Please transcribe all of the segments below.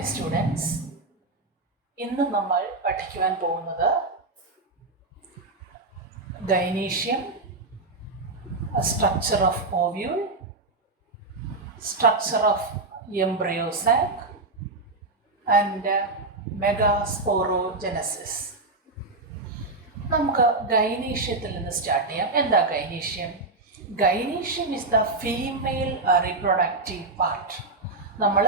Hi students, ഇന്ന് നമ്മൾ പഠിക്കുവാൻ പോകുന്നത് gynoecium, structure of ovule, structure of embryo sac and megasporogenesis. നമുക്ക് ഗൈനീഷ്യത്തിൽ നിന്ന് സ്റ്റാർട്ട് ചെയ്യാം. എന്താ gynoecium? Gynoecium is the female reproductive part. നമ്മൾ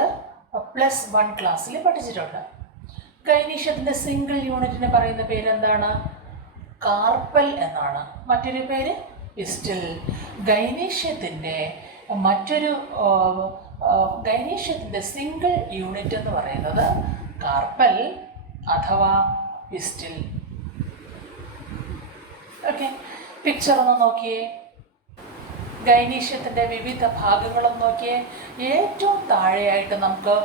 +1 ക്ലാസ്സിൽ പഠിച്ചിട്ടുണ്ട്. ഗൈനീഷ്യത്തിൻ്റെ സിംഗിൾ യൂണിറ്റിന് പറയുന്ന പേരെന്താണ്? കാർപ്പൽ എന്നാണ്. മറ്റൊരു പേര് പിസ്റ്റൽ. ഗൈനീഷ്യത്തിൻ്റെ സിംഗിൾ യൂണിറ്റ് എന്ന് പറയുന്നത് കാർപ്പൽ അഥവാ പിസ്റ്റൽ. ഓക്കെ, പിക്ചർ ഒന്ന് നോക്കിയേ. ഗൈനീഷ്യത്തിൻ്റെ വിവിധ ഭാഗങ്ങളും നോക്കിയേ. ഏറ്റവും താഴെയായിട്ട് നമുക്ക്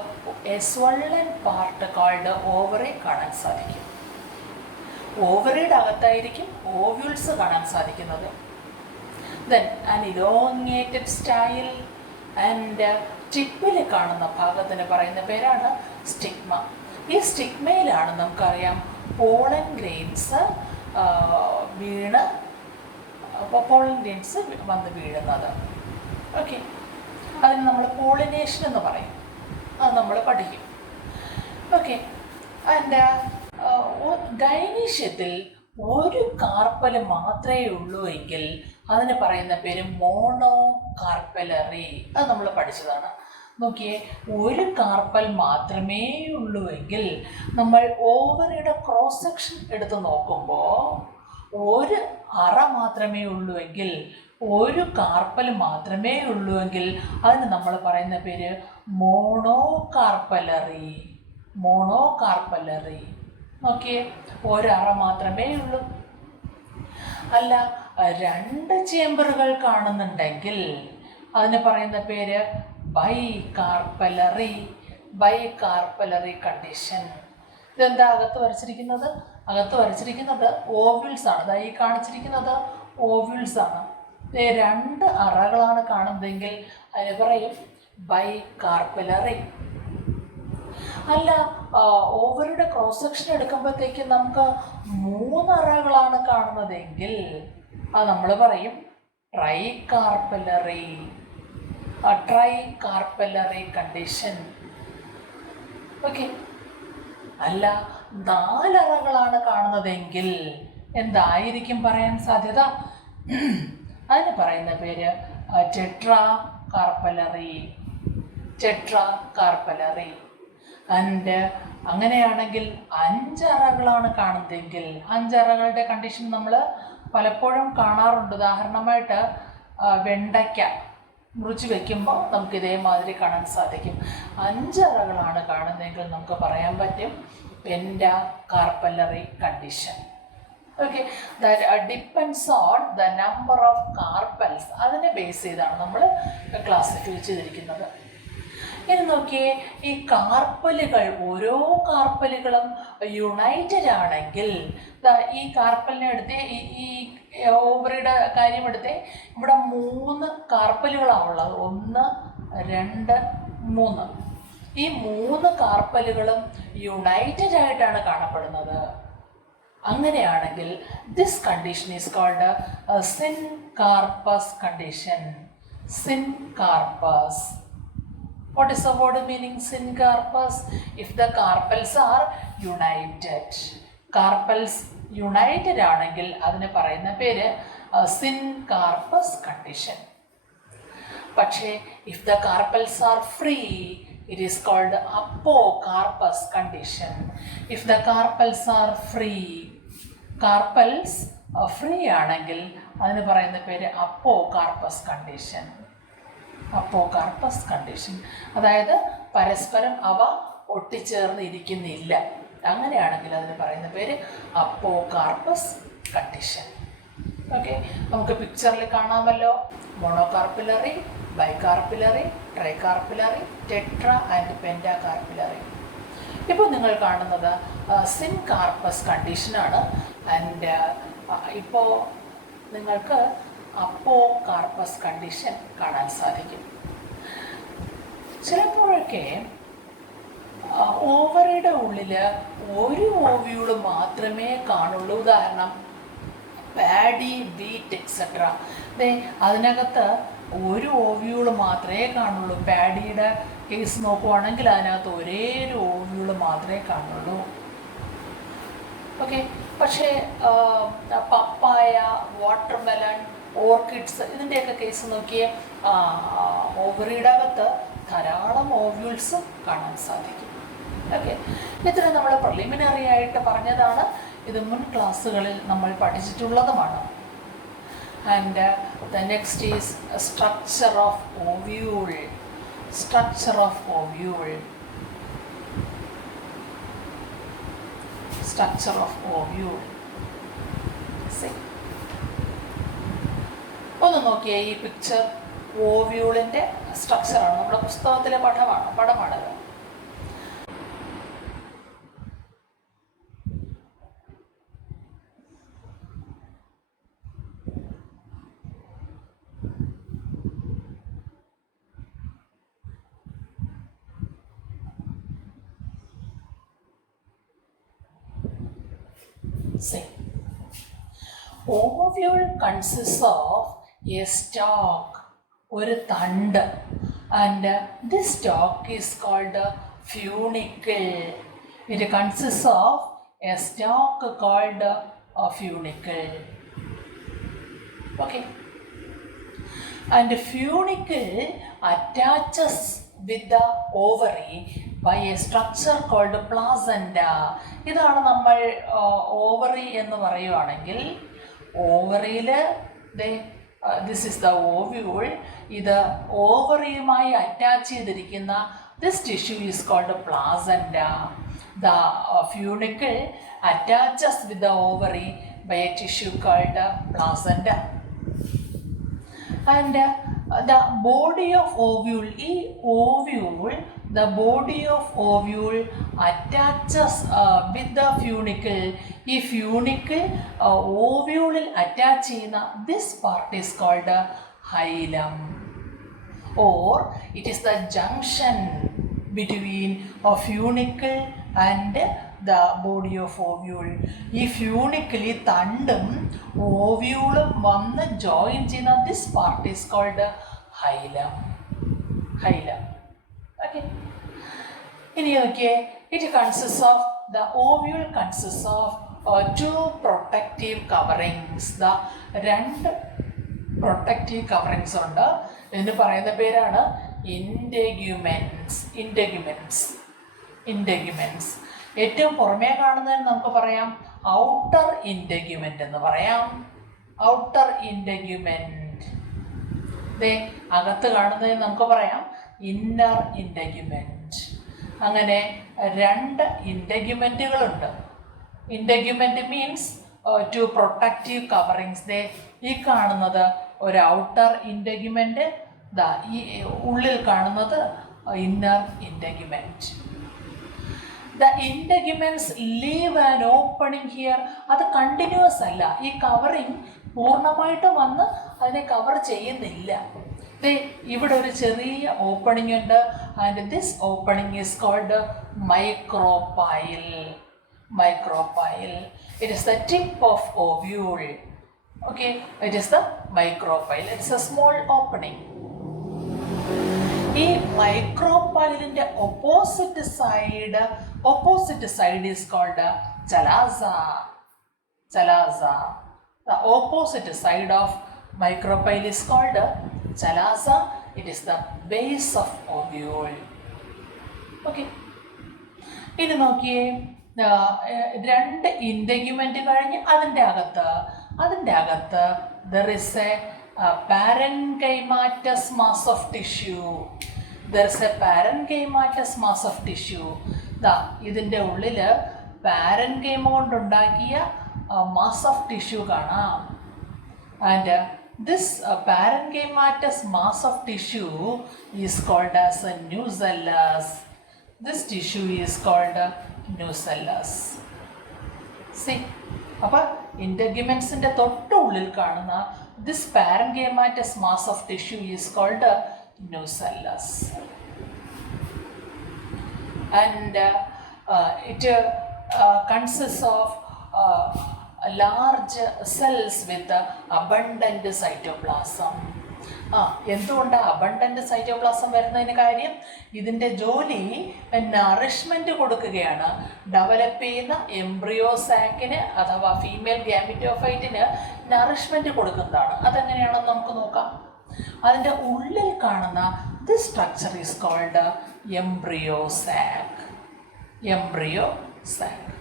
എ സ്വള്ളൻ പാർട്ട് കോൾഡ് ഓവറി കാണാൻ സാധിക്കും. ഓവറിയുടെ അകത്തായിരിക്കും ഓവ്യൂൾസ് കാണാൻ സാധിക്കുന്നത്. Then an elongated style and ടിപ്പിൽ കാണുന്ന ഭാഗത്തിന് പറയുന്ന പേരാണ് സ്റ്റിഗ്മ. ഈ സ്റ്റിഗ്മയിലാണ് നമുക്കറിയാം പോളൻ ഗ്രെയിൻസ് വന്ന് വീഴുന്നത്. ഓക്കെ, അതിന് നമ്മൾ പോളിനേഷൻ എന്ന് പറയും. അത് നമ്മൾ പഠിക്കും. ഓക്കെ, ആൻഡ് ഗൈനീഷ്യത്തിൽ ഒരു കാർപ്പൽ മാത്രമേ ഉള്ളൂ എങ്കിൽ അതിന് പറയുന്ന പേര് മോണോ കാർപ്പലറി. അത് നമ്മൾ പഠിച്ചതാണ്. നോക്കിയേ, ഒരു കാർപ്പൽ മാത്രമേ ഉള്ളൂ എങ്കിൽ നമ്മൾ ഓവറിയുടെ ക്രോസ് സെക്ഷൻ എടുത്ത് നോക്കുമ്പോൾ ഒരു അറ മാത്രമേ ഉള്ളൂവെങ്കിൽ, ഒരു കാർപ്പൽ മാത്രമേ ഉള്ളൂവെങ്കിൽ അതിന് നമ്മൾ പറയുന്ന പേര് മോണോകാർപ്പലറി. മോണോകാർപ്പലറി. നോക്കിയേ, ഒരറ മാത്രമേ ഉള്ളൂ. അല്ല, 2 ചേമ്പറുകൾ കാണുന്നുണ്ടെങ്കിൽ അതിന് പറയുന്ന പേര് ബൈകാർപ്പലറി. ബൈകാർപ്പലറി കണ്ടീഷൻ. ഇതെന്താ അകത്ത് വരച്ചിരിക്കുന്നത്? അകത്ത് വരച്ചിരിക്കുന്നത് ഓവ്യൂൾസ് ആണ്. അതായത് ഈ കാണിച്ചിരിക്കുന്നത് ഓവ്യൂൾസ് ആണ്. 2 അറകളാണ് കാണുന്നതെങ്കിൽ അതിന് പറയും ബൈകാർപ്പലറി. അല്ല, ഓവറിയുടെ ക്രോസ് സെക്ഷൻ എടുക്കുമ്പോഴത്തേക്ക് നമുക്ക് 3 അറകളാണ് കാണുന്നതെങ്കിൽ അത് നമ്മൾ പറയും ട്രൈകാർപ്പലറി. ട്രൈകാർപ്പലറി കണ്ടീഷൻ. ഓക്കെ, അല്ല 4 അറകളാണ് കാണുന്നതെങ്കിൽ എന്തായിരിക്കും പറയാൻ സാധ്യത? അതിന് പറയുന്ന പേര് ടെട്രാകാർപ്പലറി. ടെട്രാകാർപ്പലറി. ആൻഡ് അങ്ങനെയാണെങ്കിൽ 5 അറകളാണ് കാണുന്നതെങ്കിൽ, 5 അറകളുടെ കണ്ടീഷൻ നമ്മൾ പലപ്പോഴും കാണാറുണ്ട്. ഉദാഹരണമായിട്ട് വെണ്ടയ്ക്ക മുറിച്ച് വെക്കുമ്പോൾ നമുക്ക് ഇതേമാതിരി കാണാൻ സാധിക്കും. 5 അറകളാണ് കാണുന്നതെങ്കിൽ നമുക്ക് പറയാൻ പറ്റും pentacarpellary condition. Okay, that depends on the number of carpels. അതിനെ ബേസ് ചെയ്താണ് നമ്മൾ ക്ലാസിഫൈ ചെയ്തിരിക്കുന്നത്. ഇനി നോക്കിയേ, ഈ കാർപ്പലുകൾ, ഓരോ കാർപ്പലുകളും യുണൈറ്റഡ് ആണെങ്കിൽ, ഈ കാർപ്പലിനെ എടുത്തേ, ഈ ഓവറിയുടെ കാര്യം എടുത്തേ, ഇവിടെ 3 കാർപ്പലുകളാണുള്ളത്. 1, 2, 3. ഈ 3 കാർപ്പലുകളും യുണൈറ്റഡ് ആയിട്ടാണ് കാണപ്പെടുന്നത്. അങ്ങനെയാണെങ്കിൽ this condition is called syncarpous condition. Syncarpous. What is the word meaning syncarpus? If the carpels are united. Carpels united ആണെങ്കിൽ അതിന് പറയുന്ന പേര് syncarpus condition. പക്ഷേ if the carpels are free, it is called apocarpus condition. If the carpels are free, carpels free ആണെങ്കിൽ അതിന് പറയുന്ന പേര് apocarpus condition. അപ്പോകാർപ്പസ് condition. അതായത് പരസ്പരം അവ ഒട്ടിച്ചേർന്ന് ഇരിക്കുന്നില്ല. അങ്ങനെയാണെങ്കിൽ അതിന് പറയുന്ന പേര് അപ്പോകാർപ്പസ് കണ്ടീഷൻ. ഓക്കെ, നമുക്ക് പിക്ചറിൽ കാണാമല്ലോ. മോണോകാർപ്പലറി, ബൈകാർപ്പലറി, ട്രൈകാർപ്പലറി, ടെട്രാ ആൻഡ് പെൻഡാകാർപ്പലറി. ഇപ്പോൾ നിങ്ങൾ കാണുന്നത് സിൻകാർപ്പസ് കണ്ടീഷനാണ്. ആൻഡ് ഇപ്പോൾ നിങ്ങൾക്ക് അപ്പോകാർപ്പസ് കണ്ടീഷൻ കാണാൻ സാധിക്കും. ചിലപ്പോഴൊക്കെ ഓവറിയുടെ ഉള്ളിൽ ഒരു ഓവ്യൂൾ മാത്രമേ കാണുള്ളൂ. ഉദാഹരണം പാഡി, വീറ്റ് എക്സെട്ര. അതിനകത്ത് ഒരു ഓവ്യൂൾ മാത്രമേ കാണുള്ളൂ. പാഡിയുടെ കേസ് നോക്കുവാണെങ്കിൽ അതിനകത്ത് ഒരേ ഒരു ഓവ്യൂൾ മാത്രമേ കാണുള്ളൂ. ഓക്കെ. പക്ഷേ പപ്പായ, വാട്ടർമെലൺ, ഓർക്കിഡ്സ് ഇതിൻ്റെയൊക്കെ കേസ് നോക്കിയേ, ഓവറിയുടെ അകത്ത് ധാരാളം ഓവ്യൂൾസ് കാണാൻ സാധിക്കും. ഓക്കെ. ഇത്ര നമ്മൾ പ്രിലിമിനറി ആയിട്ട് പറഞ്ഞതാണ്. ഇത് മുൻ ക്ലാസ്സുകളിൽ നമ്മൾ പഠിച്ചിട്ടുള്ളതുമാണ്. And the next is structure of ovule. Structure of ovule. Structure of ovule. ഒന്ന് നോക്കിയേ, ഈ പിക്ചർ ഓവ്യൂളിൻ്റെ സ്ട്രക്ചറാണ്. നമ്മുടെ പുസ്തകത്തിലെ പടമാണത്. Ovule consists of a stalk, ഒരു തണ്ട്, and this stalk is called a funicle. It consists of a stalk called a funicle. Okay. And funicle attaches with the ovary by a structure called placenta. ഇതാണ് നമ്മൾ ovary എന്ന് പറയുവാണെങ്കിൽ, ഓവറിയിൽ this is the ovule. ഇത് ഓവറിയുമായി attach ചെയ്തിരിക്കുന്ന this tissue is called placenta. The funicle attaches with the ovary by a tissue called placenta. And the body of ovule, ഈ ovule, the body of ovule attaches with the funicle. ഈ funicle ഓവ്യൂളിൽ attach ചെയ്യുന്ന this part is called hilum, or it is the junction between a funicle and the body of ovule. ഈ funicle, ഈ തണ്ടും ഓവ്യൂളും വന്ന് join ചെയ്യുന്ന this part is called hilum. Hilum. Okay. ഇനി നോക്കിയേ, it consist of the ovule consist of two protective coverings. രണ്ട് protective coverings ഉണ്ട്. ഇതിന് പറയുന്ന പേരാണ് ഇൻഡെഗ്യുമെൻസ്. ഇൻഡെഗ്യുമെൻസ്. ഏറ്റവും പുറമേ കാണുന്നതിന് നമുക്ക് പറയാം ഔട്ടർ ഇൻഡെഗ്യുമെൻ്റ് എന്ന് പറയാം. Outer integument. അകത്ത് കാണുന്നതിന് നമുക്ക് പറയാം ഇന്നർ ഇൻഡെഗ്യുമെൻ്റ്. അങ്ങനെ രണ്ട് ഇൻഡെഗ്യുമെൻറ്റുകളുണ്ട്. Integument means two protective coverings. ഈ കാണുന്നത് ഒരു ഔട്ടർ ഇൻഡെഗ്യുമെൻ്റ്, ഈ ഉള്ളിൽ കാണുന്നത് inner integument. The integuments leave an opening here. അത് കണ്ടിന്യൂസ് അല്ല. ഈ കവറിങ് പൂർണ്ണമായിട്ട് വന്ന് അതിനെ കവർ ചെയ്യുന്നില്ല. ഇവിടെ ഒരു ചെറിയ ഓപ്പണിംഗ് ഉണ്ട്. And this opening is called micropyle. Micropyle. It is the tip of ovule. Okay. It is the micropyle. It's a small opening. ഈ മൈക്രോപൈലിൻ്റെ opposite side is called chalaza. Chalaza. The opposite side of micropyle is called chalaza. It is the base of ovule. Okay. ഇനി നോക്കിയേ, രണ്ട് ഇൻഡെഗ്യുമെൻ്റ് കഴിഞ്ഞ് അതിൻ്റെ അകത്ത് there is a parenchymatous mass of tissue. There is a parenchymatous mass of tissue. ഇതിൻ്റെ ഉള്ളിൽ parenchyma കൊണ്ടുണ്ടാക്കിയ mass of tissue കാണാം. And this parenchymatous mass of tissue is called as a nucellus. This tissue is called nucellus. See, അപ്പോൾ ഇൻഡെഗ്യുമെൻസിൻ്റെ തൊട്ടുള്ളിൽ കാണുന്ന this parenchymatous mass of tissue is called nucellus. and it consists of large cells with abundant cytoplasm. എന്തുകൊണ്ടാണ് abundant cytoplasm വരുന്നതിന് കാര്യം? ഇതിൻ്റെ ജോലി nourishment കൊടുക്കുകയാണ്. Develop ചെയ്യുന്ന embryo സാക്കിന് അഥവാ ഫീമെയിൽ ഗ്യാമിറ്റോഫൈറ്റിന് നറിഷ്മെൻറ്റ് കൊടുക്കുന്നതാണ്. അതെങ്ങനെയാണെന്ന് നമുക്ക് നോക്കാം. അതിൻ്റെ ഉള്ളിൽ കാണുന്ന this structure is called embryo sac. Embryo sac.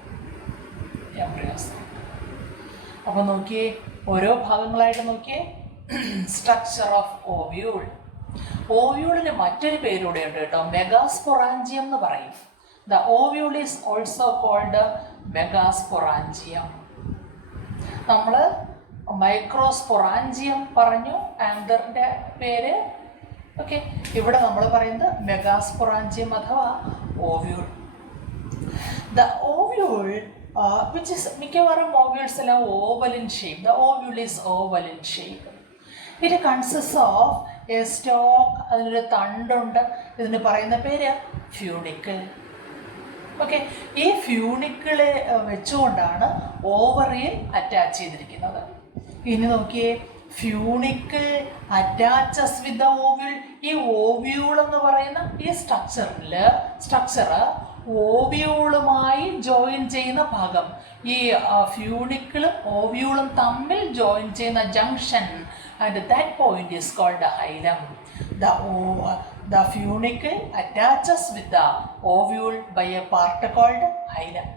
അപ്പോൾ നോക്കിയേ, ഓരോ ഭാഗങ്ങളായിട്ട് നോക്കിയേ. Structure of ovule. ഓവ്യൂളിന് മറ്റൊരു പേരൂടെ ഉണ്ട് കേട്ടോ, മെഗാസ്പൊറാഞ്ചിയം എന്ന് പറയും. The ovule is also called megasporangium. നമ്മൾ മൈക്രോസ്പൊറാഞ്ചിയം പറഞ്ഞു, ആന്തറിൻ്റെ പേര്. ഓക്കെ, ഇവിടെ നമ്മൾ പറയുന്നത് മെഗാസ്പൊറാഞ്ചിയം അഥവാ ovule. The ovule which is മിക്കവാറും ഓവ്യൂൾസ് എല്ലാം oval in shape. The ovule is oval in shape. It consist of a stalk. അതിനൊരു തണ്ടുണ്ട്. ഇതിന് പറയുന്ന പേര് ഫ്യൂണിക്കിൾ. ഓക്കെ, ഈ ഫ്യൂണിക്കിളെ വെച്ചുകൊണ്ടാണ് ഓവറിയിൽ അറ്റാച്ച് ചെയ്തിരിക്കുന്നത്. ഇനി നോക്കിയേ, funicle attaches with the ovule. ഈ ഓവ്യൂൾ എന്ന് പറയുന്ന ഈ സ്ട്രക്ചർ ഓവ്യൂളുമായി ജോയിൻ ചെയ്യുന്ന ഭാഗം, ഈ ഫ്യൂണിക്കിളും ഓവ്യൂളും തമ്മിൽ ജോയിൻ ചെയ്യുന്ന junction, and that point is called the hilum. The funicle attaches with the ovule by a part called hilum.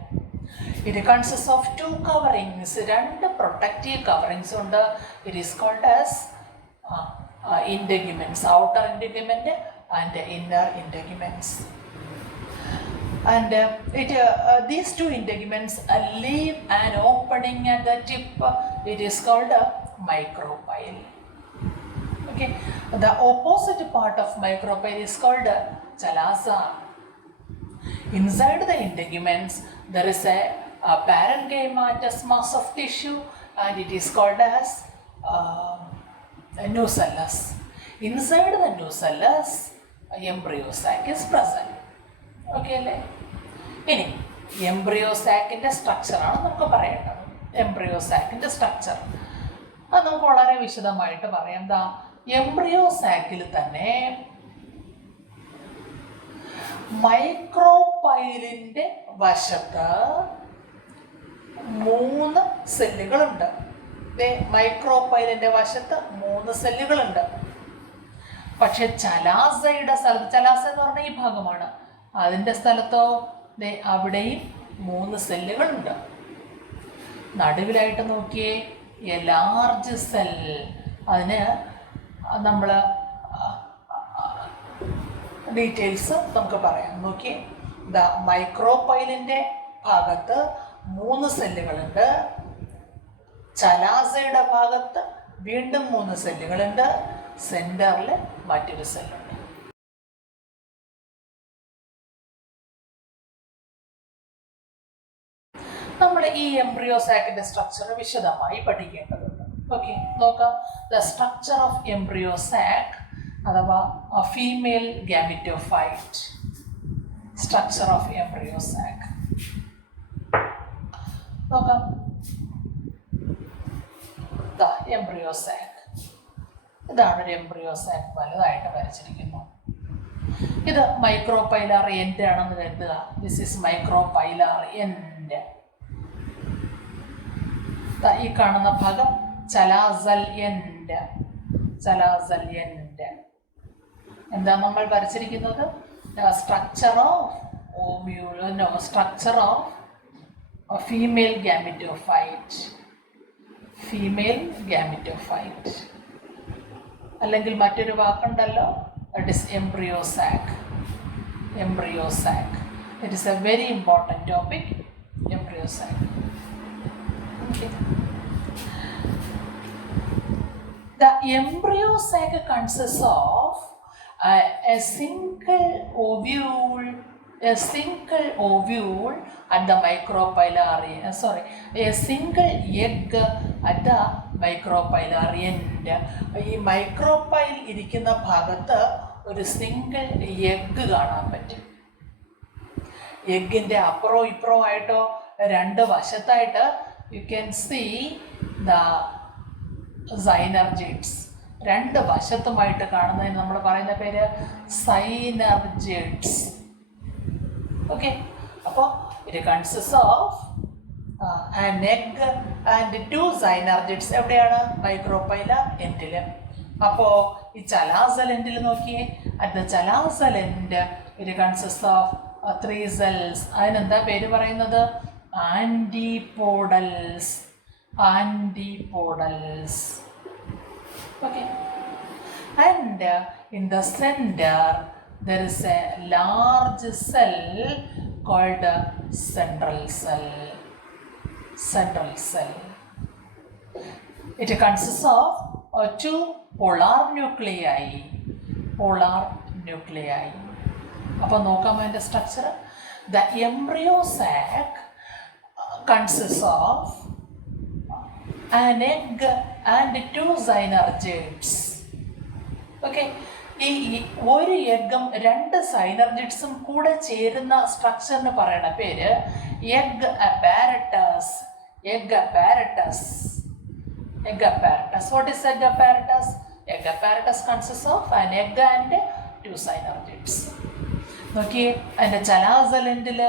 It consists of two coverings, രണ്ട് protective coverings ഉണ്ട്. It is called as integuments, outer integument and inner integuments. And these two integuments leave an opening at the tip. It is called a micropyle. Okay, the opposite part of micropyle is called chalaza. Inside the integuments there is a parenchymatous mass of tissue and it is called as nucellus. Inside the nucellus embryo sac is present. Okay അല്ലേ? ഇനി embryo സാക്കിൻ്റെ സ്ട്രക്ചറാണ് നമുക്ക് പറയേണ്ടത്. Embryo സാക്കിൻ്റെ structure അത് നമുക്ക് വളരെ വിശദമായിട്ട് പറയാം. എന്താ, എംബ്രിയോ സാക്കിൽ തന്നെ മൈക്രോപൈലിൻ്റെ വശത്ത് 3 സെല്ലുകളുണ്ട്. മൈക്രോപൈലിൻ്റെ വശത്ത് 3 സെല്ലുകളുണ്ട്. പക്ഷെ ചലാസയുടെ സ്ഥലത്ത്, ചലാസ എന്ന് പറഞ്ഞാൽ ഈ ഭാഗമാണ്, അതിൻ്റെ സ്ഥലത്തോ അവിടെയും 3 സെല്ലുകളുണ്ട്. നടുവിലായിട്ട് നോക്കിയേ, എ ലാർജ് സെൽ. അതിന് നമ്മൾ ഡീറ്റെയിൽസ് നമുക്ക് പറയാം. നോക്കിയേ, ദ മൈക്രോപൈലിൻ്റെ ഭാഗത്ത് 3 സെല്ലുകളുണ്ട്. ചലാസയുടെ ഭാഗത്ത് വീണ്ടും 3 സെല്ലുകളുണ്ട്. സെൻറ്ററിൽ മറ്റൊരു സെല്ലുണ്ട്. നമ്മൾ ഈ എംബ്രിയോ സാക്കിൻ്റെ സ്ട്രക്ചർ വിശദമായി പഠിക്കേണ്ടതുണ്ട്. ഓക്കെ, നോക്കാം. The structure of embryo sac അഥവാ female gametophyte. Structure of embryo sac നോക്കാം. എംബ്രിയോ സാക്ക്, ഇതാണ് ഒരു എംബ്രിയോ സാക്ക്, വലുതായിട്ട് വരച്ചിരിക്കുന്നു. ഇത് മൈക്രോപൈലാർ എൻഡ് ആണെന്ന് കരുതുക. This is micropylar end. ഈ കാണുന്ന ഭാഗം ചലാസൽ എൻഡ്. ചലാസൽ എൻഡ് എന്താ നമ്മൾ വരച്ചിരിക്കുന്നത്? Structure of ovule, structure of female gametophyte. Female gametophyte അല്ലെങ്കിൽ മറ്റൊരു വാക്കുണ്ടല്ലോ, that is embryo sac. Embryo sac, it is a very important topic. Embryo sac. The embryo sac consists of a single ovule at the micropylar end. A single egg at the micropylar end. ഈ micropyle ഇരിക്കുന്ന ഭാഗത്ത് ഒരു single egg കാണാൻ പറ്റും. എഗ്ഗിൻ്റെ അപ്പുറവും ഇപ്പുറവും ആയിട്ടോ രണ്ട് വശത്തായിട്ട് you can see the synergids. രണ്ട് വശത്തുമായിട്ട് കാണുന്നതിന് നമ്മൾ പറയുന്ന പേര് സൈനർജിഡ്സ്. ഓക്കെ, അപ്പോൾ it consist of an egg and two synergids. എവിടെയാണ്? മൈക്രോപൈല എൻഡിൽ. അപ്പോൾ ഈ ചലാസൽ എൻഡിൽ നോക്കിയേ, at the chalazal end it consist of 3 cells. അതിനെന്താ പേര് പറയുന്നത്? Antipodals. Antipodals. Okay, and in the center there is a large cell called central cell. Central cell. It consists of 2 polar nuclei. Polar nuclei. അപ്പോൾ നോക്കാം അതിൻ്റെ structure. The embryo sac consists of an egg and 2 synergids. Okay, ഈ ഒരു എഗ്ഗും 2 സൈനർജിഡ്സും കൂടെ ചേരുന്ന സ്ട്രക്ചറിന് പറയണ പേര് egg apparatus. Egg apparatus. Egg apparatus. What is egg apparatus? Egg apparatus consists of an egg and 2 synergids. നോക്കിയേ, അതിൻ്റെ ചലാസൽ എൻഡിൽ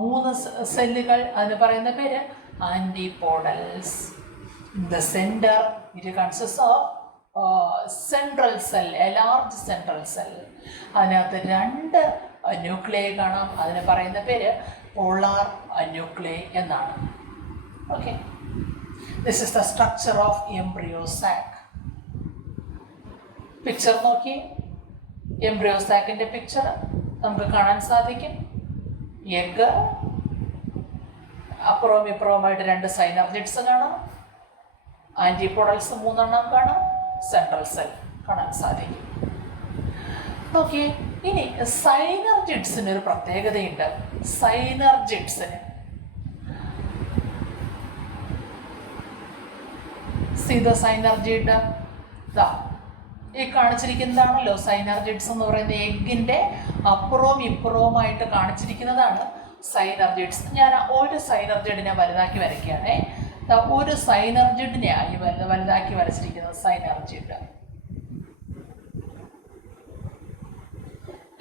3 സെല്ലുകൾ, അതിന് പറയുന്ന പേര് antipodals. In the centre it consist of central cell, a large central cell. അതിനകത്ത് 2 nuclei കാണാം, അതിന് പറയുന്ന പേര് പോളാർ ന്യൂക്ലിയൈ എന്നാണ്. Okay, this is the structure of embryo sac. Picture നോക്കി, എംബ്രിയോ സാക്കിൻ്റെ പിക്ചർ നമുക്ക് കാണാൻ സാധിക്കും. എഗ്, അപ്പുറവും ഇപ്പുറവുമായിട്ട് 2 സൈനർജിഡ്സ് കാണാം, ആൻറ്റിപോഡൽസ് 3 എണ്ണം കാണാം, സെൻട്രൽ സെൽ കാണാൻ സാധിക്കും. നോക്കിയേ, ഇനി സൈനർജിഡ്സിന് ഒരു പ്രത്യേകതയുണ്ട്. സൈനർജിഡ്സിന് സൈനർജിഡ് ഈ കാണിച്ചിരിക്കുന്നതാണല്ലോ സൈനർജിഡ്സ് എന്ന് പറയുന്നത്. എഗ്ഗിൻ്റെ അപ്പുറവും ഇപ്പുറവുമായിട്ട് കാണിച്ചിരിക്കുന്നതാണ് സൈനർജിഡ്സ്. ഞാൻ ഒരു സൈനർജിഡിനെ വലുതാക്കി വരയ്ക്കുകയാണേ. ഒരു സൈനർജിഡിനെയായി വലുതാക്കി വരച്ചിരിക്കുന്നത് സൈനർജിഡ്.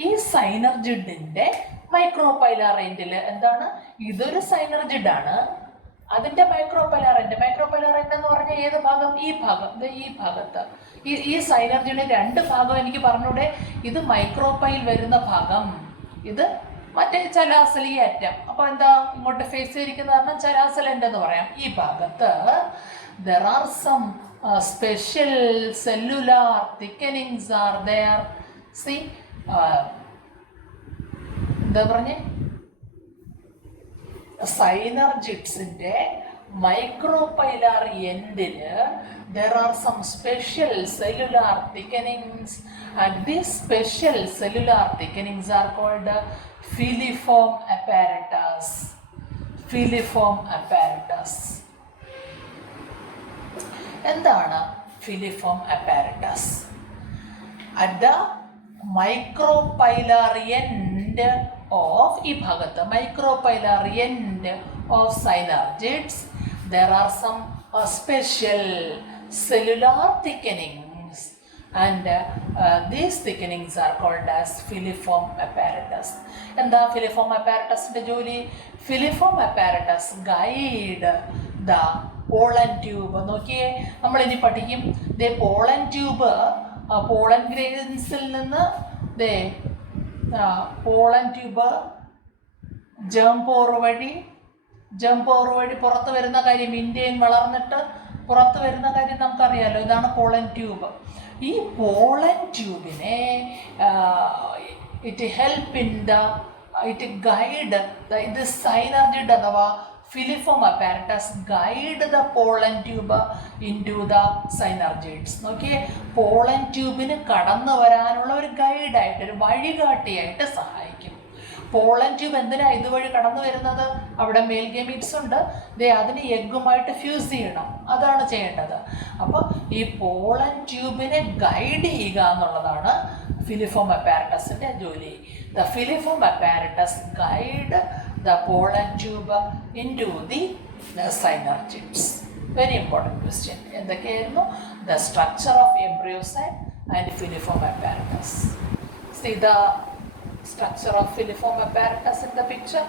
ഈ സൈനർജിഡിൻ്റെ മൈക്രോപൈലാർ എൻഡിൽ എന്താണ്? ഇതൊരു സൈനർജിഡാണ്, അതിൻ്റെ മൈക്രോപൈലാർ എൻഡ് എന്ന് പറഞ്ഞാൽ ഏത് ഭാഗം? ഈ ഭാഗം, ഈ ഭാഗത്ത്. ഈ സൈനർജിഡിന് 2 ഭാഗം എനിക്ക് പറഞ്ഞൂടെ. ഇത് മൈക്രോപൈൽ വരുന്ന ഭാഗം, ഇത് മറ്റേ ചലാസലി അറ്റം. അപ്പോൾ എന്താ ഇങ്ങോട്ട് ഫേസ് ചെയ്തിരിക്കുന്ന കാരണം ചലാസൽ എൻഡ് എന്ന് പറയാം. ഈ ഭാഗത്ത് there are some special cellular thickenings are there. See, എന്താ പറഞ്ഞേ? സൈനർജിഡ്സിൻ്റെ micropylar എൻഡിന് there are some special cellular thickenings, and these special cellular thickenings are called filiform apparatus. Filiform apparatus. എന്താണ് filiform apparatus? At the micropylar end of ഈ ഭാഗത്ത് micropylar end of synergids there are some special cellular thickenings, and these thickenings are called as filiform apparatus. എന്താ filiform apparatusന്റെ ജോലി? filiform apparatus guide the pollen tube. നോക്കിയേ, നമ്മളിനി പഠിക്കും. pollen tube, pollen ഗ്രെയിൻസിൽ നിന്ന് pollen tube ജംപോർ വഴി പുറത്ത് വരുന്ന കാര്യം, ഇന്ത്യയിൽ വളർന്നിട്ട് പുറത്ത് വരുന്ന കാര്യം നമുക്കറിയാലോ. ഇതാണ് പോളൻ ട്യൂബ്. ഈ പോളൻ ട്യൂബിനെ it help in it guide ഇത് സൈനർജിഡ് അഥവാ filiform apparatus guide the pollen tube into the synergids. നോക്കിയേ, പോളൻ ട്യൂബിന് കടന്നു വരാനുള്ള ഒരു ഗൈഡായിട്ട്, ഒരു വഴികാട്ടിയായിട്ട് സഹായിക്കും. പോളൻ ട്യൂബ് എന്തിനാണ് ഇതുവഴി കടന്നു വരുന്നത്? അവിടെ മെയിൽ ഗമീറ്റ്സ് ഉണ്ട്, അതിന് എഗ്ഗുമായിട്ട് ഫ്യൂസ് ചെയ്യണം, അതാണ് ചെയ്യേണ്ടത്. അപ്പോൾ ഈ പോളൻ ട്യൂബിനെ ഗൈഡ് ചെയ്യുക എന്നുള്ളതാണ് ഫിലിഫോം അപ്പാരറ്റസിൻ്റെ ജോലി. The filiform apparatus guide the pollen tube into the synergids. Very important question. എന്തൊക്കെയായിരുന്നു? The structure of embryo sac and filiform apparatus. See the structure of filiform apparatus in the picture.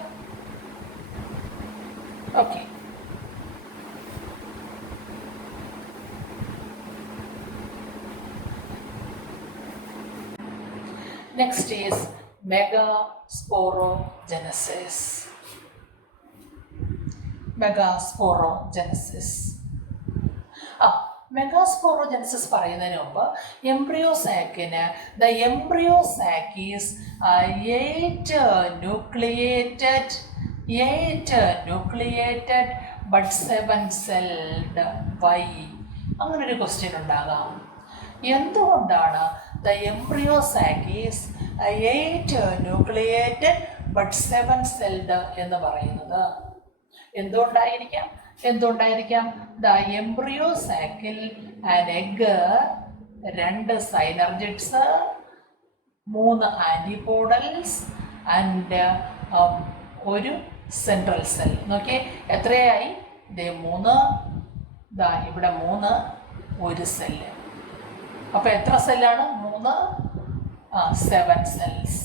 Okay. Next is megasporogenesis. Megasporogenesis. Megasporogenesis പറയുന്നതിന് മുമ്പ് എംബ്രിയോസാക്കിന് the embryo sac is 8 nucleated but 7 celled. Why? അങ്ങനൊരു question ഉണ്ടാകാം. എന്തുകൊണ്ടാണ് the embryo sac is 8 nucleated but 7 celled എന്ന് പറയുന്നത്? എന്തുകൊണ്ടായിരിക്കാം? The എംബ്രിയോസാക്കിൽ an egg, 2 synergids, 3 antipodals and 1 central cell. നോക്കിയേ എത്രയായി? 3, ഇവിടെ 3, 1 സെല്ല്. അപ്പോൾ എത്ര സെല്ലാണ്? 3, 7 സെൽസ്.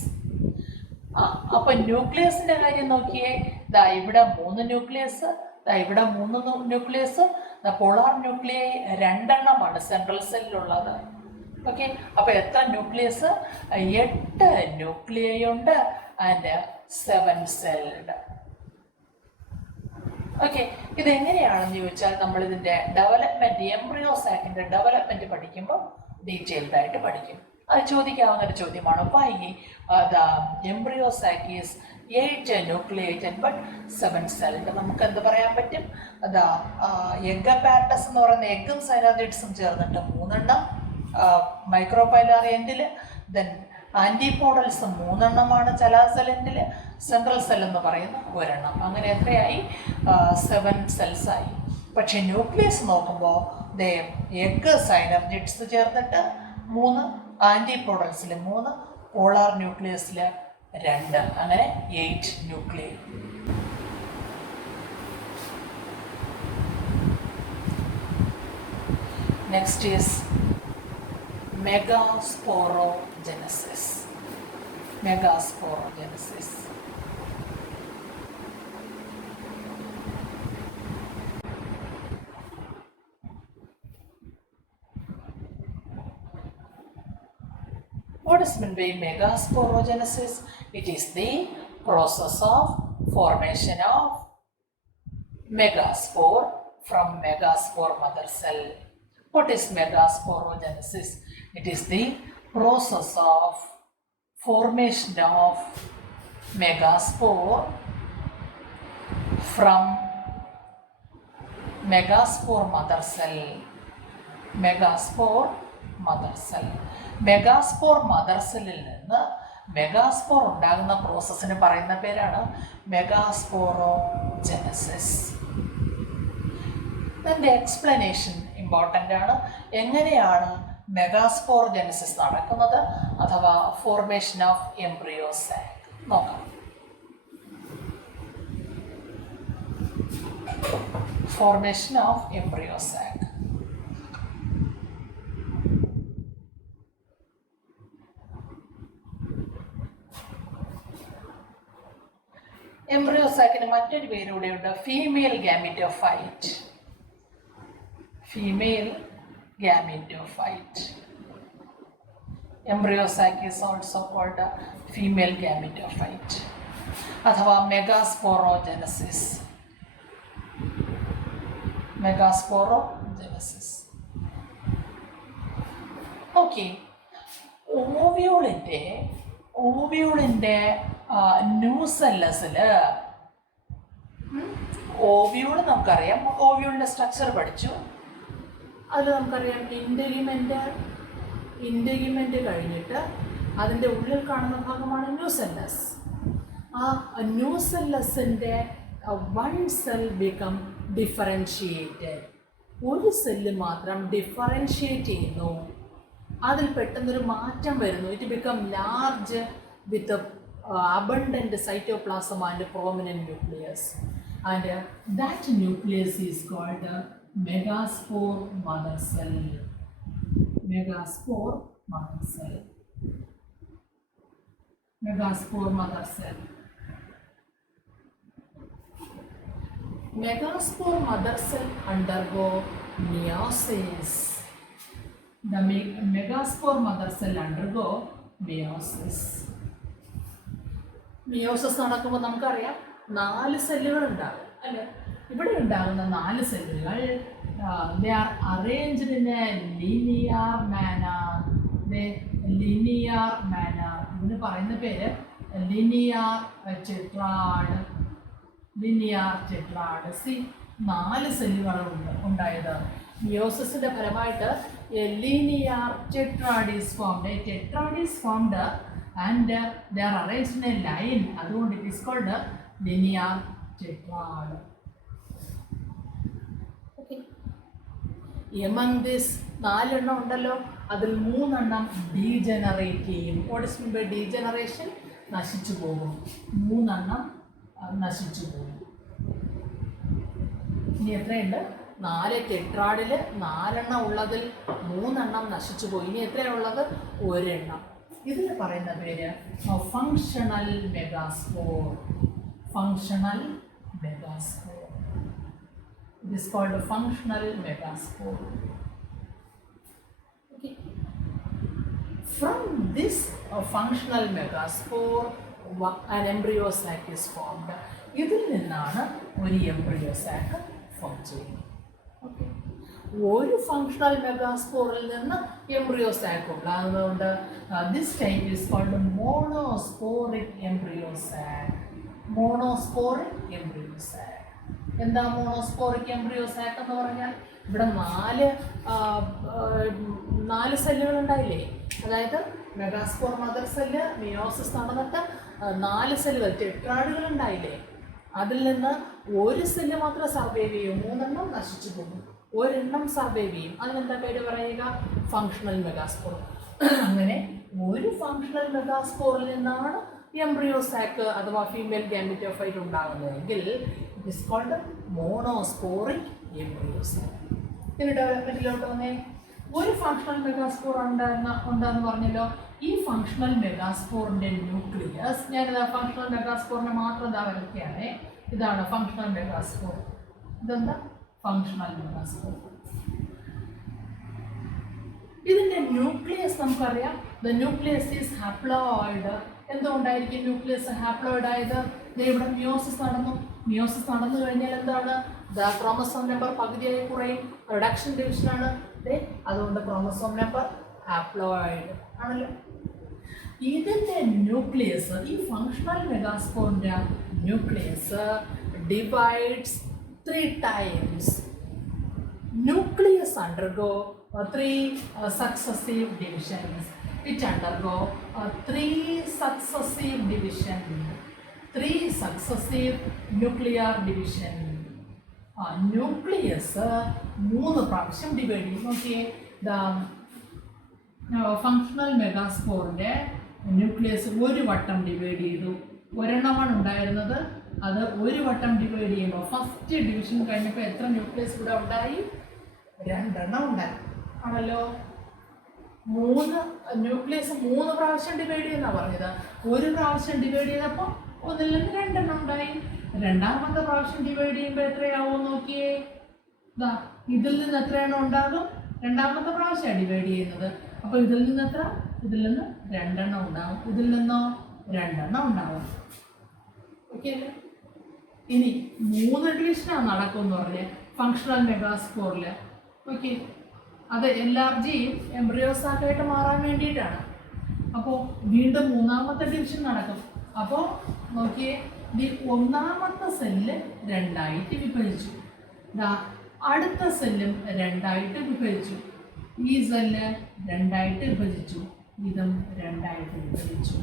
അപ്പോൾ ന്യൂക്ലിയസിൻ്റെ കാര്യം നോക്കിയേ. ഇവിടെ 3 ന്യൂക്ലിയസ്, ഇവിടെ 3 ന്യൂക്ലിയസ്. പോളാർ ന്യൂക്ലിയൈ 2 എണ്ണമാണ് സെൻട്രൽ സെല്ലിലുള്ളത്. ഓക്കെ, അപ്പോൾ എത്ര ന്യൂക്ലിയസ്? 8 ന്യൂക്ലിയൈ ഉണ്ട് ആൻഡ് 7 സെൽഡ്. ഓക്കെ, ഇതെങ്ങനെയാണെന്ന് ചോദിച്ചാൽ നമ്മളിതിൻ്റെ ഡെവലപ്മെൻറ്റ്, എംബ്രിയോസാക്കിൻ്റെ ഡെവലപ്മെൻറ്റ് പഠിക്കുമ്പോൾ ഡീറ്റെയിൽഡ് ആയിട്ട് പഠിക്കും. അത് ചോദിക്കാവുന്ന ഒരു ചോദ്യമാണ്. Why the embryo sac is 8 nucleated but 7 celled. നമുക്ക് എന്ത് പറയാൻ പറ്റും? എഗ് അപ്പാരറ്റസ് എന്ന് പറയുന്ന എഗ്ഗും സൈനർജിഡ്സും ചേർന്നിട്ട് 3 എണ്ണം മൈക്രോപൈലാർ എൻഡിൽ. ദെൻ ആൻറ്റിപോഡൽസ് 3 എണ്ണമാണ് ചലാസൽ എൻഡിൽ. സെൻട്രൽ സെൽ എന്ന് പറയുന്ന 1 എണ്ണം. അങ്ങനെ എത്രയായി? 7 സെൽസായി. പക്ഷേ ന്യൂക്ലിയസ് നോക്കുമ്പോൾ എഗ് സൈനർജിഡ്സ് ചേർന്നിട്ട് 3, ആൻറ്റിപോഡൽസിൽ 3, പോളാർ ന്യൂക്ലിയസിൽ 2, അങ്ങനെ 8 ന്യൂക്ലിയൈ. Next is megasporogenesis. What is meant by megasporogenesis? It is the process of formation of megaspore from megaspore mother cell. What is megasporogenesis? It is the process of formation of megaspore from megaspore mother cell. Megaspore mother സെല്ലിൽ നിന്ന് megaspore ഉണ്ടാകുന്ന പ്രോസസ്സിന് പറയുന്ന പേരാണ് megasporogenesis. ഇതിൻ്റെ explanation important ആണ്. എങ്ങനെയാണ് megasporogenesis നടക്കുന്നത് അഥവാ ഫോർമേഷൻ ഓഫ് എംബ്രിയോസാക്ക് നോക്കാം. Formation of embryo sac. എംബ്രിയോസാക്കിന് മറ്റൊരു പേരൂടെയുണ്ട്, female gametophyte. Embryosac is also called female gametophyte അഥവാ മെഗാസ്പോറോജെനസിസ്. ഓക്കെ, ഓവ്യൂളിൻ്റെ ന്യൂസെല്ലസിൽ ഓവ്യൂൾ നമുക്കറിയാം, ഓവ്യൂളിൻ്റെ സ്ട്രക്ചർ പഠിച്ചു. അതിൽ നമുക്കറിയാം ഇൻഡഗിമെൻ്റ് കഴിഞ്ഞിട്ട് അതിൻ്റെ ഉള്ളിൽ കാണുന്ന ഭാഗമാണ് ന്യൂസെല്ലസ്. ആ ന്യൂസെല്ലസിൻ്റെ 1 സെൽ ബിക്കം ഡിഫറൻഷിയേറ്റഡ്. ഒരു സെല്ല് മാത്രം ഡിഫറൻഷിയേറ്റ് ചെയ്യുന്നു. അതിൽ പെട്ടെന്നൊരു മാറ്റം വരുന്നു. It become large with abundant cytoplasm and prominent nucleus. And that nucleus is called megaspore mother cell. Megaspore mother cell. Megaspore mother cell. Megaspore mother cell undergo meiosis. The megaspore mother cell undergo meiosis. Meiosis നടക്കുമ്പോൾ നമുക്കറിയാം 4 സെല്ലുകൾ ഉണ്ടാകും അല്ലേ? ഇവിടെ ഉണ്ടാകുന്ന 4 സെല്ലുകൾ they are arranged in a linear manner. linear manner. ഇതിന് പറയുന്ന പേര് ലിനിയർ ടെട്രാഡ്. Linear tetrad. 4 സെല്ലുകളുണ്ട് ഉണ്ടായത്. മിയോസിസിന്റെ ഫലമായിട്ട് linear tetrad is formed. Tetrad is formed and they are arranged in a line. അതുകൊണ്ട് it is called linear tetrad. Among this 4 എണ്ണം ഉണ്ടല്ലോ, അതിൽ 3 എണ്ണം ഡീജനറേറ്റ് ചെയ്യും. What is mean by degeneration? നശിച്ചു പോകും. 3 എണ്ണം നശിച്ചു പോകും. ഇനി എത്രയുണ്ട്? 4 ടെട്രാഡിൽ 4 എണ്ണം ഉള്ളതിൽ 3 എണ്ണം നശിച്ചു പോയി. ഇനി എത്രയുള്ളത്? 1 എണ്ണം. ഇതിന് പറയുന്ന പേര് functional megaspore. Functional megaspore. It is called a functional megaspore. Okay. From this functional megaspore, an embryo sac is formed. ഇതിൽ നിന്നാണ് ഒരു എംബ്രിയോ സാക്ക് ഫോം ചെയ്യുന്നത്. ഓക്കെ. ഒരു ഫങ്ഷണൽ മെഗാസ്പോറിൽ നിന്ന് എംബ്രിയോ സാക്ക് ഉണ്ടാകുന്നതുകൊണ്ട് this type is called monosporic embryo sac. Monosporic embryo sac. എന്താ monosporic embryo sac എന്ന് പറഞ്ഞാൽ? ഇവിടെ 4 സെല്ലുകൾ ഉണ്ടായില്ലേ? അതായത് മെഗാസ്പോർ മദർ സെല്ല് മിയോസിസ് നടന്നിട്ട് 4 സെല്ലുകൾ ടെട്രാഡുകൾ ഉണ്ടായില്ലേ? അതിൽ നിന്ന് 1 സെല്ല് മാത്രം സർവൈവ് ചെയ്യും. 3 എണ്ണം നശിച്ചു പോകും. 1 എണ്ണം സർവൈവ് ചെയ്യും. അതിനെന്താ പേര് പറയുക? Functional megaspore. അങ്ങനെ ഒരു ഫങ്ഷണൽ മെഗാസ്പോറിൽ നിന്നാണ് എംബ്രിയോ സാക്ക് അഥവാ ഫീമെയിൽ ഗാമറ്റോഫൈറ്റ് ഉണ്ടാകുന്നതെങ്കിൽ it is called monosporic embryo sac. ഇനി ഡെവലപ്മെന്റിലോട്ട് വന്നേ. ഒരു ഫങ്ഷണൽ മെഗാസ്പോർ ഉണ്ടെന്ന് പറഞ്ഞല്ലോ. ഈ ഫങ്ഷണൽ മെഗാസ്പോറിന്റെ ന്യൂക്ലിയസ്, ഞാനിതാ ഫങ്ഷണൽ മെഗാസ്പോറിനെ മാത്രം ഇതാ വരയ്ക്കുകയാണ്. ഇതാണ് ഫങ്ഷണൽ മെഗാസ്പോർ. ഇതെന്താ ഫങ്ഷണൽ മെഗാസ്പോർ? ഇതിന്റെ ന്യൂക്ലിയസ് നമുക്കറിയാം. The nucleus is haploid. എന്തുകൊണ്ടായിരിക്കും ന്യൂക്ലിയസ് ഹാപ്ലോയിഡ് ആയത്? ഇവിടെ മിയോസിസ് നടന്നു. മിയോസിസ് നടന്നു കഴിഞ്ഞാൽ എന്താണ്? ക്രോമസോം നമ്പർ പകുതിയായി കുറയും. റിഡക്ഷൻ ഡിവിഷനാണ്. അതുകൊണ്ട് ക്രോമസോം നമ്പർ ഹാപ്ലോയിഡ് ആണല്ലോ. ഇതിൻ്റെ ന്യൂക്ലിയസ്, ഈ ഫങ്ഷണൽ മെഗാസ്പോറിൻ്റെ nucleus divides 3 times. Nucleus undergo 3 successive divisions. It undergo 3 successive divisions. 3 successive nuclear division. Nucleus 3 പ്രാവശ്യം ഡിവൈഡ് ചെയ്യും. നോക്കിയേ, ഫങ്ഷണൽ മെഗാസ്പോറിൻ്റെ ന്യൂക്ലിയസ് 1 വട്ടം ഡിവൈഡ് ചെയ്തു. 1 എണ്ണമാണ് ഉണ്ടായിരുന്നത്. അത് 1 വട്ടം ഡിവൈഡ് ചെയ്യുമ്പോൾ ഫസ്റ്റ് ഡിവിഷൻ കഴിഞ്ഞപ്പോൾ എത്ര ന്യൂക്ലിയസ് ഇവിടെ ഉണ്ടായി? 2 എണ്ണം ഉണ്ടായി ആണല്ലോ. 3 ന്യൂക്ലിയസ് 3 പ്രാവശ്യം ഡിവൈഡ് ചെയ്യുന്നതാണ് പറഞ്ഞത്. 1 പ്രാവശ്യം ഡിവൈഡ് ചെയ്തപ്പോൾ 1-ൽ നിന്ന് 2 എണ്ണം ഉണ്ടായി. 2ാമത്തെ പ്രാവശ്യം ഡിവൈഡ് ചെയ്യുമ്പോൾ എത്രയാവും നോക്കിയേ. ഇതിൽ നിന്ന് എത്ര എണ്ണം ഉണ്ടാകും? 2ാമത്തെ പ്രാവശ്യമാണ് ഡിവൈഡ് ചെയ്യുന്നത്. അപ്പോൾ ഇതിൽ നിന്ന് എത്ര? ഇതിൽ നിന്ന് 2 എണ്ണം ഉണ്ടാകും. ഇതിൽ നിന്നോ 2 എണ്ണം ഉണ്ടാകും. ഓക്കെ അല്ലേ? ഇനി 3 ഡിവിഷനാണ് നടക്കുമെന്ന് പറഞ്ഞ് ഫങ്ഷണൽ മെഗാസ്പോറിൽ. ഓക്കെ, അത് എൻലാർജ് എംബ്രിയോസാക്കായിട്ട് മാറാൻ വേണ്ടിയിട്ടാണ്. അപ്പോൾ വീണ്ടും 3ാമത്തെ ഡിവിഷൻ നടക്കും. അപ്പോൾ നോക്കിയേ, ഈ 1ാമത്തെ സെല്ല് 2ആയിട്ട് വിഭജിച്ചു. അടുത്ത സെല്ലും 2ആയിട്ട് വിഭജിച്ചു. ഈ സെല്ല് 2ആയിട്ട് വിഭജിച്ചു. ഇതും 2ആയിട്ട് വിഭജിച്ചു.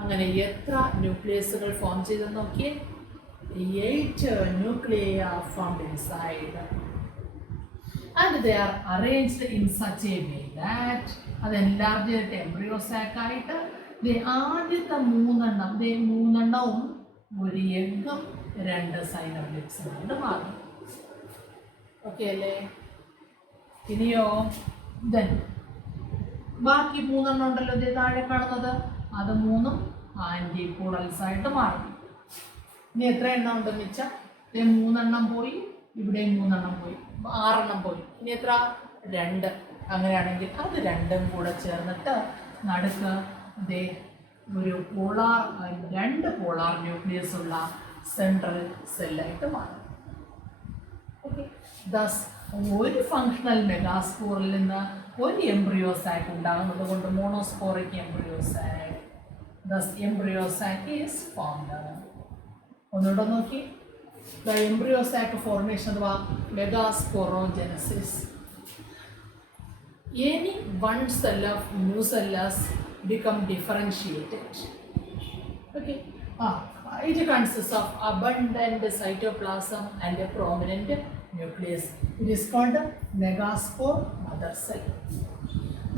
അങ്ങനെ എത്ര ന്യൂക്ലിയസുകൾ ഫോം ചെയ്തെന്ന് നോക്കിയേ. 8 nuclei are formed inside. and they are arranged in such a way that അത് എൻലാർജ് ചെയ്തിട്ട് എംബ്രിയോ സാക്കായിട്ട് ആദ്യത്തെ മൂന്നെണ്ണവും ഒരു എഗ്ഗും 2 സൈനോപ്ലിക്സുമായിട്ട് മാറും. ഓക്കെ അല്ലേ? ഇനിയോ ദെൻ ബാക്കി 3 ഉണ്ടല്ലോ ഇത് താഴെ കാണുന്നത്, അത് 3 ആൻറ്റിപോഡൽസ് ആയിട്ട് മാറും. ഇനി എത്ര എണ്ണം ഉണ്ട് മിച്ചം? 3 പോയി, ഇവിടെ 3 പോയി, 6 പോയി. ഇനി എത്ര? 2. അങ്ങനെയാണെങ്കിൽ അത് 2 കൂടെ ചേർന്നിട്ട് നടുക്ക് ഒരു 2 പോളാർ ന്യൂക്ലിയസ് ഉള്ള സെൻട്രൽ സെല്ലായിട്ട് മാറും. ഓക്കെ, ദസ് ഒരു ഫങ്ഷണൽ മെഗാസ്പോറിൽ നിന്ന് ഒരു എംബ്രിയോ സാക്ക് ഉണ്ടാകുന്നത് കൊണ്ട് monosporic embryo sac. Thus embryo sac is formed. ഒന്നുകൂടെ നോക്കി, ദ എംബ്രിയോ സാക്ക് ഫോർമേഷൻ അഥവാ megasporogenesis. Any one cell of nucellus become differentiated. Okay. It consists of abundant cytoplasm and a prominent nucleus. It is called megaspore mother cell.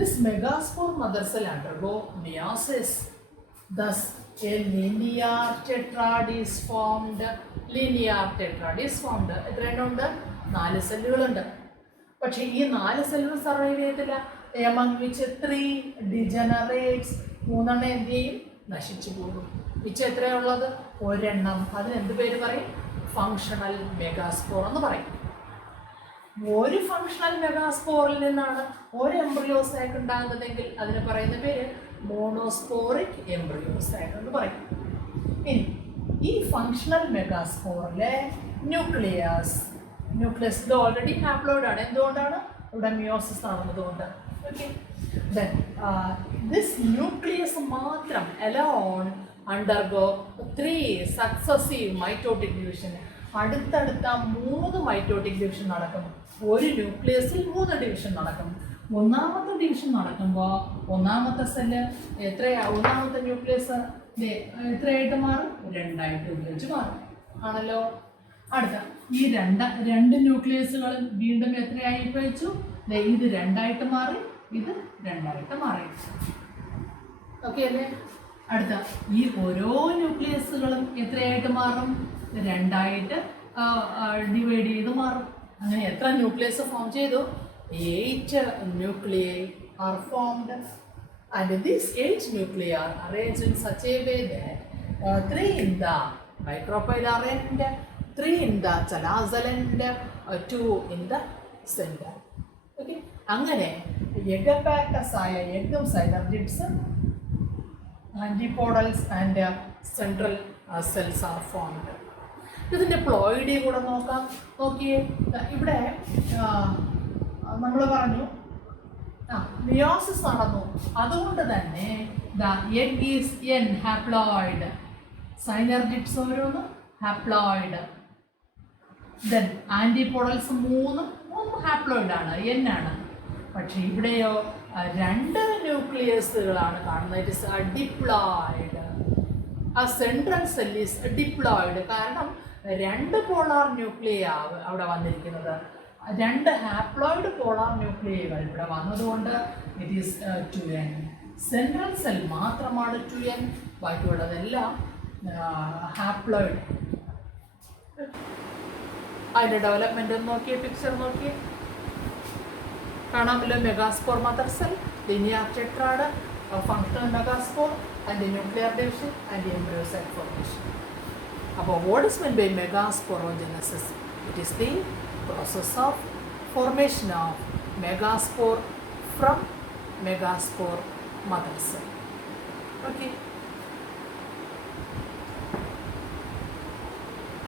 This megaspore mother cell undergo meiosis. Thus, a linear tetrad is formed. എത്ര എണ്ണം ഉണ്ട്? 4 സെല്ലുകളുണ്ട്. പക്ഷേ ഈ 4 സെല്ലുകൾ survive ചെയ്യത്തില്ല. Among which 3 ഡിജനറേറ്റ്സ്. 3 എന്ത് ചെയ്യും? നശിച്ചു പോകും. മിച്ചം എത്രയുള്ളത്? 1. അതിനെന്ത് പേര് പറയും? ഫങ്ഷണൽ മെഗാസ്പോർ എന്ന് പറയും. ഒരു ഫങ്ഷണൽ മെഗാസ്പോറിൽ നിന്നാണ് ഒരു എംബ്രിയോ സാക്ക് ഉണ്ടാകുന്നതെങ്കിൽ അതിന് പറയുന്ന പേര് മോണോസ്പോറിക് എംബ്രിയോ സാക്ക് എന്ന് പറയും. ഇനി ഈ ഫങ്ഷണൽ മെഗാസ്പോറിലെ ന്യൂക്ലിയസ് ഇത് ഓൾറെഡി ഹാപ്ലോയിഡ് ആണ്. എന്തുകൊണ്ടാണ്? ഇവിടെ മിയോസിസ് നടന്നതുകൊണ്ട്. ഓക്കെ, ദിസ് ന്യൂക്ലിയസ് മാത്രം alone undergo 3 successive mitotic division. അടുത്തടുത്ത 3 മൈറ്റോട്ടിക് ഡിവിഷൻ നടക്കും. ഒരു ന്യൂക്ലിയസിൽ 3 ഡിവിഷൻ നടക്കും. 1ാമത്തെ ഡിവിഷൻ നടക്കുമ്പോൾ 1ാമത്തെ സെല്ല് ഒന്നാമത്തെ ന്യൂക്ലിയസ് എത്രയായിട്ട് മാറും? 2ആയിട്ട് ഉപയോഗിച്ച് മാറും. ആണല്ലോ. അടുത്ത ഈ രണ്ട് ന്യൂക്ലിയസുകളും വീണ്ടും എത്രയായി വെച്ചു? ഇത് 2ആയിട്ട് മാറി, ഇത് 2ആയിട്ട് മാറി. ഓക്കെ അല്ലേ? അടുത്ത ഈ ഓരോ ന്യൂക്ലിയസുകളും എത്രയായിട്ട് മാറും? 2ആയിട്ട് ഡിവൈഡ് ചെയ്ത് മാറും. അങ്ങനെ എത്ര ന്യൂക്ലിയസ് ഫോം ചെയ്തു? 8 nuclei are formed. And these 8 nuclei R arranged in such a way that 3 in the micropylar end, 3 in the chalazal end, 2 in the center. Okay, അങ്ങനെ എഗപാക്ടസ് ആയ എഗ്ഗും synergids, antipodals and central cells are formed. ഇതിൻ്റെ ploidy കൂടെ നോക്കാം. നോക്കിയേ, ഇവിടെ നമ്മൾ പറഞ്ഞു മിയോസിസ് നടന്നു. അതുകൊണ്ട് തന്നെ the egg is N haploid. Synergids ഓരോന്ന് ഹാപ്ലോയിഡ്. ദെൻ ആൻറ്റിപോഡൽസ് 3 ഹാപ്ലോയിഡ് ആണ്, എൻ ആണ്. പക്ഷേ ഇവിടെയോ 2 ന്യൂക്ലിയസുകളാണ് കാണുന്നത്. It is diploid. ആ സെൻട്രൽ സെൽ ഈസ് ഡിപ്ലോയിഡ്. കാരണം 2 പോളാർ ന്യൂക്ലിയ അവിടെ വന്നിരിക്കുന്നത്. 2 ഹാപ്ലോയിഡ് പോളാർ ന്യൂക്ലിയകൾ ഇവിടെ വന്നതുകൊണ്ട് it is 2n. Central cell മാത്രമാണ് 2n. ബാക്കിയുള്ളതെല്ലാം ഹാപ്ലോയിഡ്. അതിൻ്റെ ഡെവലപ്മെൻ്റ് ഒന്ന് നോക്കിയേ, പിക്ചർ നോക്കിയേ, കാണാമല്ലോ. Megaspore mother cell, linear tetrad, functional megaspore and nuclear division and embryo sac formation. അപ്പോൾ what is mean by megasporogenesis? It is the process of formation of megaspore from megaspore mother cell. Okay.